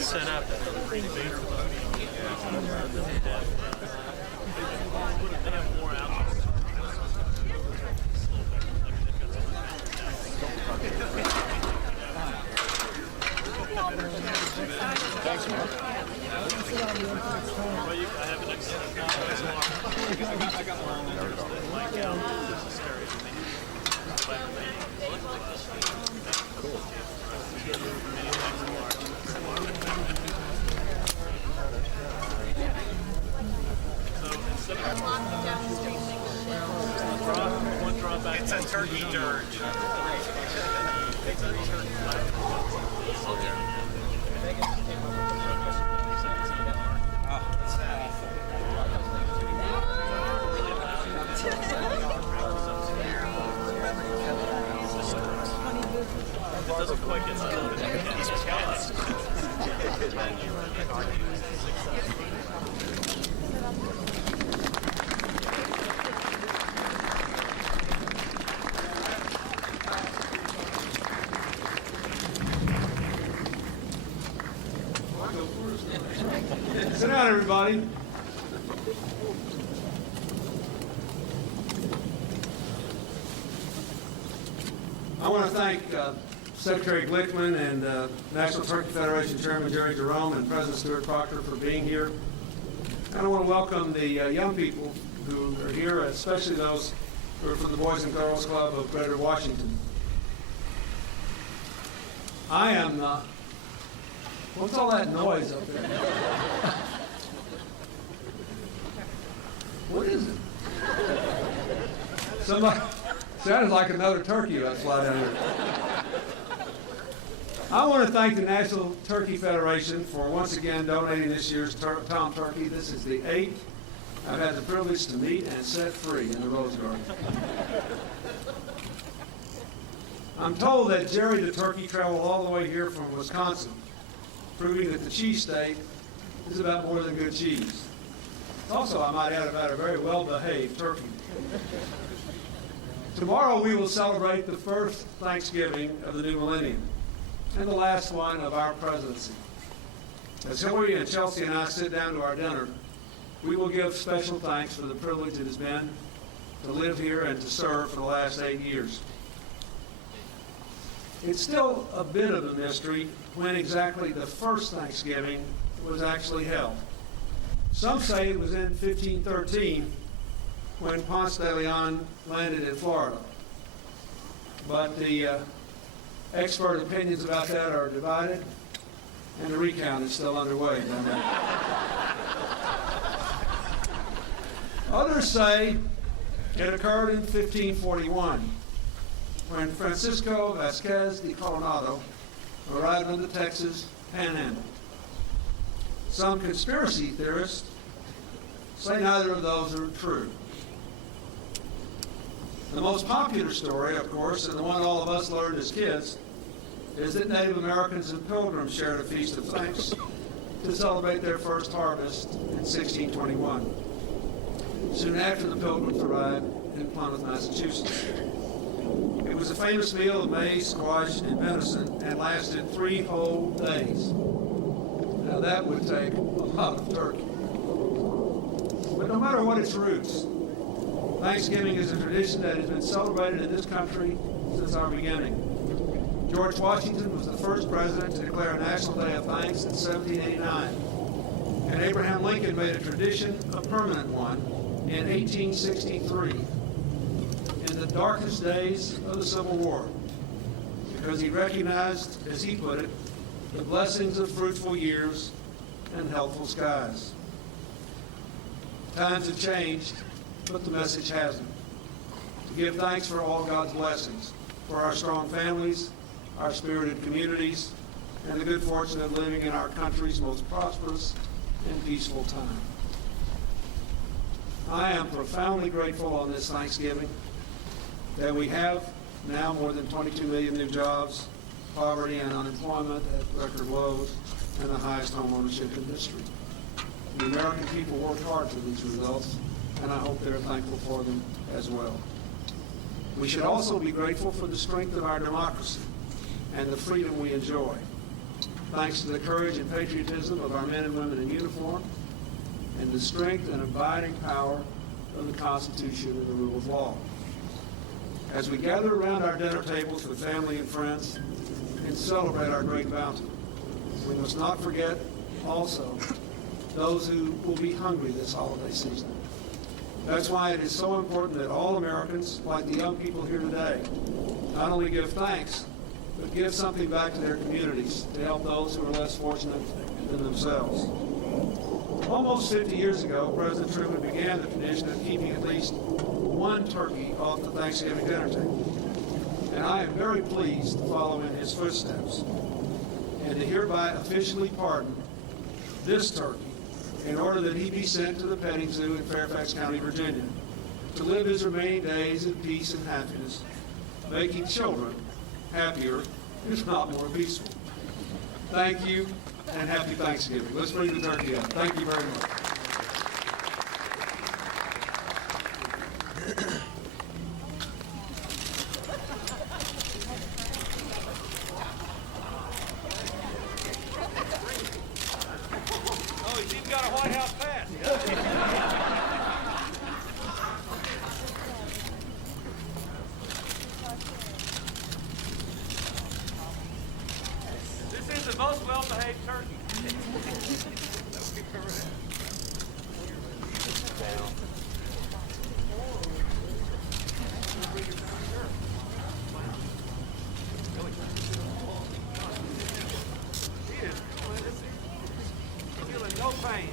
set up that the big podium. They have more outlets. Thanks, man. Well, I have an excellent I got one. Like, this is scary to me. Cool. It's a turkey dirge. It doesn't quite get started. Sit down, everybody. I want to thank Secretary Glickman and National Turkey Federation Chairman Jerry Jerome and President Stuart Proctor for being here. And I want to welcome the young people who are here, especially those who are from the Boys and Girls Club of Greater Washington. I am, what's all that noise up there? What is it? Somebody sounded like another turkey that fly down here. I want to thank the National Turkey Federation for once again donating this year's Tom Turkey. This is the 8th I've had the privilege to meet and set free in the Rose Garden. I'm told that Jerry the turkey traveled all the way here from Wisconsin, proving that the cheese state is about more than good cheese. It's also, I might add, about a very well-behaved turkey. Tomorrow we will celebrate the first Thanksgiving of the new millennium and the last one of our presidency. As Hillary and Chelsea and I sit down to our dinner, we will give special thanks for the privilege it has been to live here and to serve for the last 8 years. It's still a bit of a mystery when exactly the first Thanksgiving was actually held. Some say it was in 1513 when Ponce de Leon landed in Florida. But the expert opinions about that are divided, and the recount is still underway. Others say it occurred in 1541 when Francisco Vasquez de Coronado arrived in the Texas Panhandle. Some conspiracy theorists say neither of those are true. The most popular story, of course, and the one all of us learned as kids, is that Native Americans and Pilgrims shared a feast of thanks to celebrate their first harvest in 1621, soon after the Pilgrims arrived in Plymouth, Massachusetts. It was a famous meal of maize, squash, and venison and lasted 3 whole days. Now that would take a lot of turkey. But no matter what its roots, Thanksgiving is a tradition that has been celebrated in this country since our beginning. George Washington was the first president to declare a National Day of Thanks in 1789. And Abraham Lincoln made a tradition a permanent one in 1863, in the darkest days of the Civil War, because he recognized, as he put it, the blessings of fruitful years and healthful skies. Times have changed, but the message hasn't. To give thanks for all God's blessings, for our strong families, our spirited communities, and the good fortune of living in our country's most prosperous and peaceful time. I am profoundly grateful on this Thanksgiving that we have now more than 22 million new jobs, poverty and unemployment at record lows, and the highest home ownership in history. The American people worked hard for these results, and I hope they're thankful for them as well. We should also be grateful for the strength of our democracy and the freedom we enjoy. thanks to the courage and patriotism of our men and women in uniform, and the strength and abiding power of the Constitution and the rule of law. As we gather around our dinner tables with family and friends and celebrate our great bounty, we must not forget also those who will be hungry this holiday season. That's why it is so important that all Americans, like the young people here today, not only give thanks, but give something back to their communities to help those who are less fortunate than themselves. Almost 50 years ago, President Truman began the tradition of keeping at least one turkey off the Thanksgiving dinner table. And I am very pleased to follow in his footsteps and to hereby officially pardon this turkey in order that he be sent to the petting zoo in Fairfax County, Virginia, to live his remaining days in peace and happiness, making children happier, if not more peaceful. Thank you, and happy Thanksgiving. Let's bring the turkey up. Thank you very much. Oh, he's even got a White House pass. This is the most well-behaved turkey. He is feeling no pain.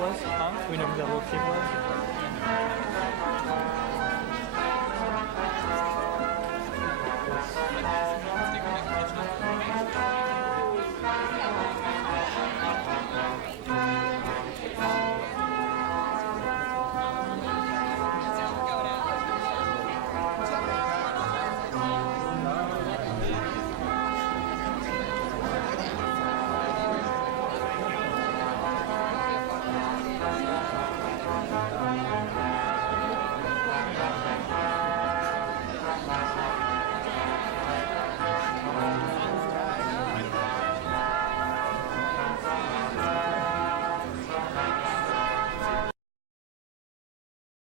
was? Huh? We know who that little kid was?